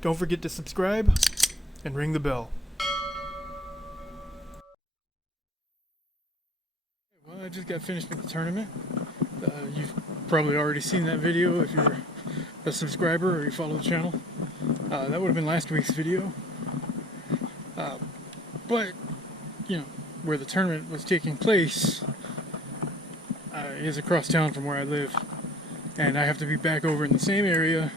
Don't forget to subscribe and ring the bell. Well, I just got finished with the tournament. You've probably already seen that video if you're a subscriber or you follow the channel. That would have been last week's video. But, you know, where the tournament was taking place is across town from where I live. And I have to be back over in the same area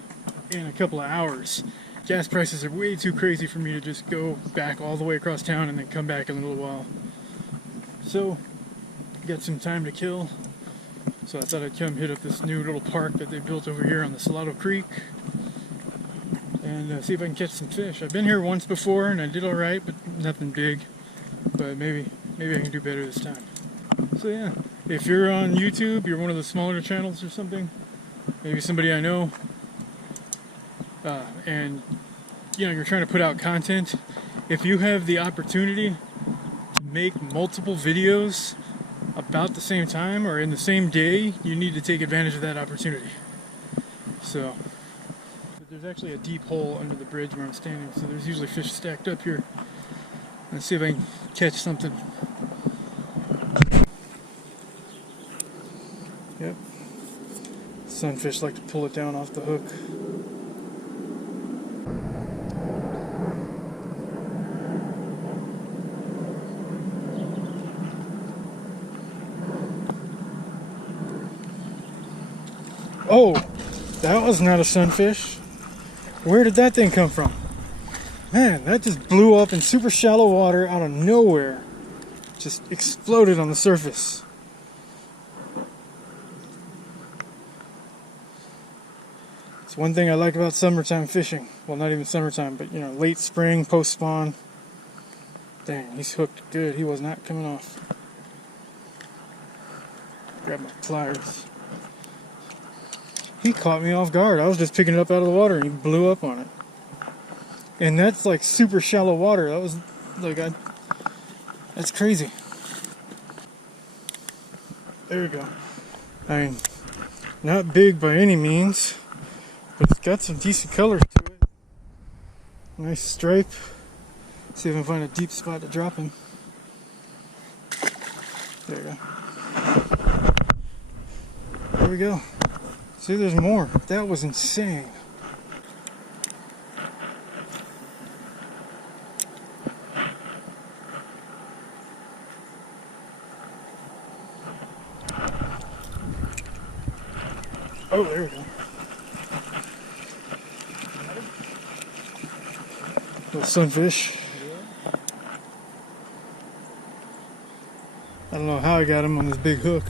in a couple of hours. Gas prices are way too crazy for me to just go back all the way across town and then come back in a little while. So, got some time to kill. So I thought I'd come hit up this new little park that they built over here on the Salado Creek and see if I can catch some fish. I've been here once before and I did alright, but nothing big. But maybe I can do better this time. So yeah, if you're on YouTube, you're one of the smaller channels or something, maybe somebody I know, and you know, you're trying to put out content, if you have the opportunity to make multiple videos about the same time or in the same day, you need to take advantage of that opportunity. So there's actually a deep hole under the bridge where I'm standing, so there's usually fish stacked up here. Let's see if I can catch something. Yep, sunfish like to pull it down off the hook. Oh, that was not a sunfish. Where did that thing come from? Man, that just blew up in super shallow water out of nowhere. Just exploded on the surface. It's one thing I like about summertime fishing. Well, not even summertime, but you know, late spring, post-spawn. Dang, he's hooked good. He was not coming off. Grab my pliers. He caught me off guard. I was just picking it up out of the water and he blew up on it. And that's like super shallow water. That was like, that's crazy. There we go. I mean, not big by any means, but it's got some decent colors to it. Nice stripe. See if I can find a deep spot to drop him. There we go. There we go. See, there's more. That was insane. Oh, there we go. Little sunfish. I don't know how I got him on this big hook.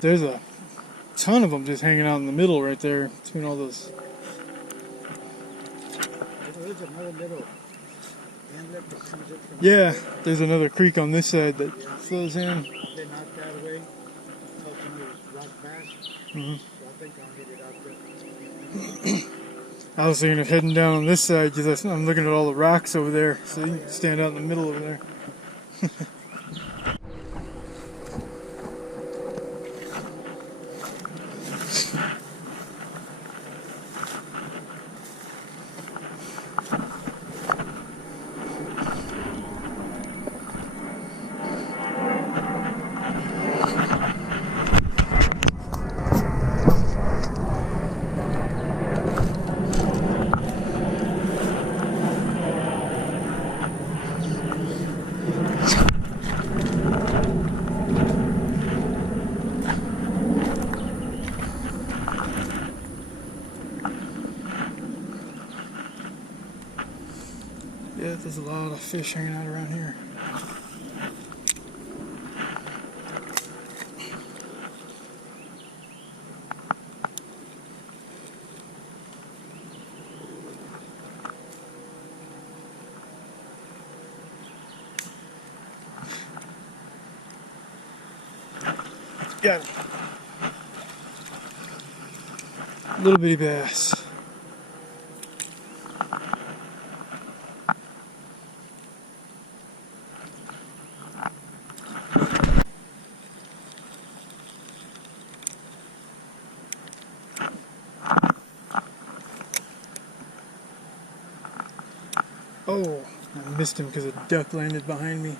There's a ton of them just hanging out in the middle right there between all those. Yeah, there's another creek on this side that flows in. I was thinking of heading down on this side because I'm looking at all the rocks over there, so you can stand out in the middle over there. Yeah, there's a lot of fish hanging out around here. Got him. Little bitty bass. Oh, I missed him because a duck landed behind me.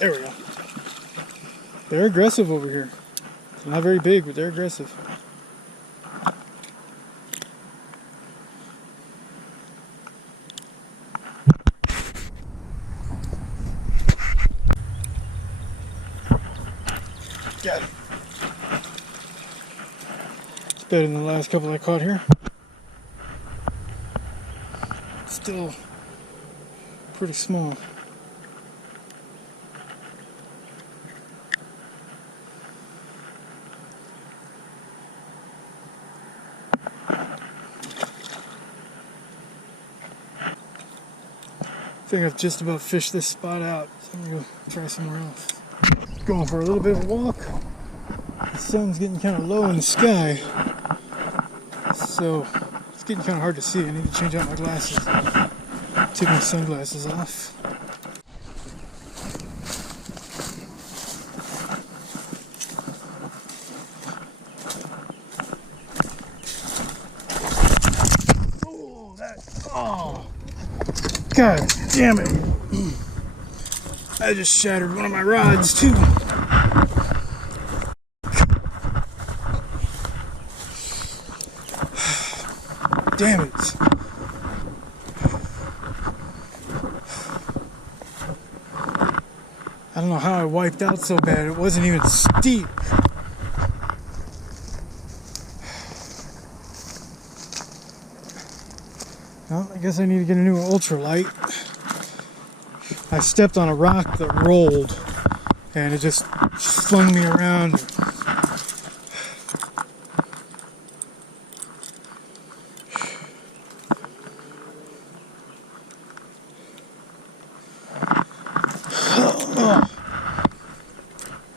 There we go. They're aggressive over here. They're not very big, but they're aggressive. Got it. It's better than the last couple I caught here. Still pretty small. I think I've just about fished this spot out, so I'm gonna go try somewhere else. Going for a little bit of a walk. The sun's getting kind of low in the sky, so it's getting kind of hard to see. I need to change out my glasses. Take my sunglasses off. Oh, God damn it. I just shattered one of my rods too. Damn it. I don't know how I wiped out so bad. It wasn't even steep. Well, I guess I need to get a new ultralight. I stepped on a rock that rolled and it just flung me around.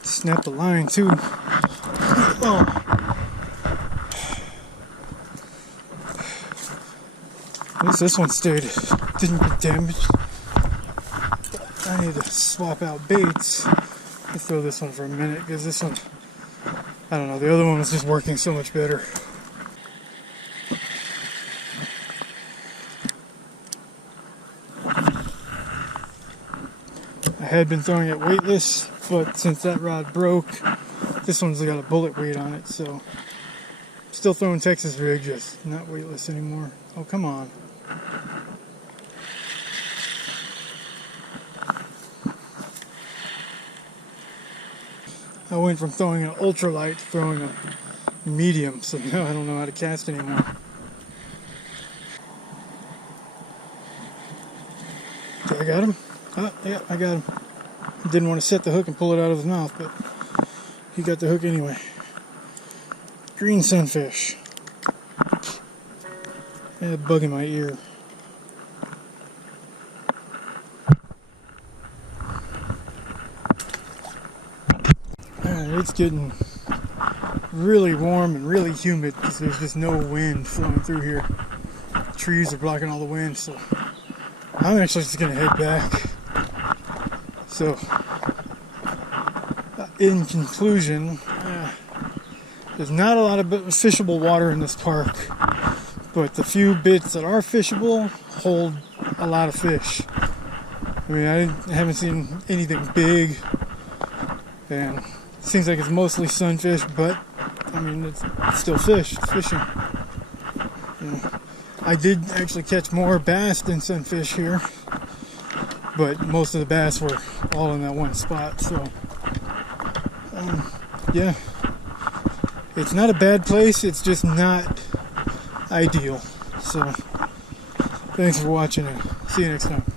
Snapped the line too. At least this one stayed, didn't get damaged. I need to swap out baits. Let's throw this one for a minute because this one, I don't know, the other one was just working so much better. I had been throwing it weightless, but since that rod broke, this one's got a bullet weight on it, so still throwing Texas rig, just not weightless anymore. Oh, come on. I went from throwing an ultralight to throwing a medium, so now I don't know how to cast anymore. I got him? Oh, yeah, I got him. Didn't want to set the hook and pull it out of his mouth, but he got the hook anyway. Green sunfish. I had a bug in my ear. It's getting really warm and really humid because there's just no wind flowing through here. The trees are blocking all the wind, so I'm actually just going to head back. So, in conclusion, there's not a lot of fishable water in this park, but the few bits that are fishable hold a lot of fish. I mean, I haven't seen anything big, and it seems like it's mostly sunfish, but I mean, it's still fish, it's fishing. You know, I did actually catch more bass than sunfish here, but most of the bass were all in that one spot, so yeah, it's not a bad place, it's just not ideal. So thanks for watching and see you next time.